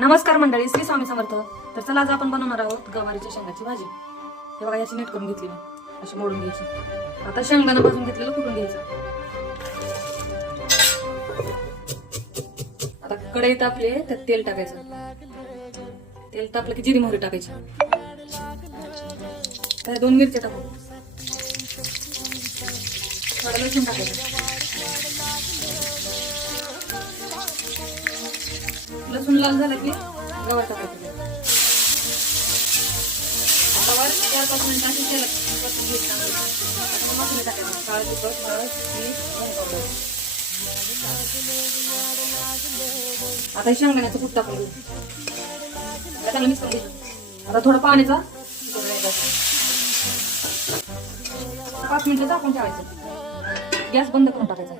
नमस्कार मंडळी, श्री स्वामी समर्थ. तर चला आज आपण बनवणार आहोत गवारीच्या शेंगाची भाजी. हे बघा, याची नीट करून घेतली मी, अशी मोडून घ्यायची. आता शेंगदाणा भाजून घेतलेलं कुटून घ्यायचं. आता कढई तापली, त्यात तेल टाकायचं. तेल तापलं की जिरी मोहरी टाकायची. त्या 2 मिरच्या टाकू, थोडं लसूण टाकायचं. लसूण लाल झालं की गवार टाकायचं. आता वर 4-5 मिनिटं अशी तेलात परतून घ्यायचं. मसाले टाकायचे, काळं तिखट, हळद, मीठ, धने पावडर. आता शेंगदाण्याचं कूट टाकून घेऊ. चांगलं मिक्स करून घ्यायचं. आता थोडं पाण्याचा 5 मिनिटं झाकून ठेवायचं. गॅस बंद करून टाकायचा.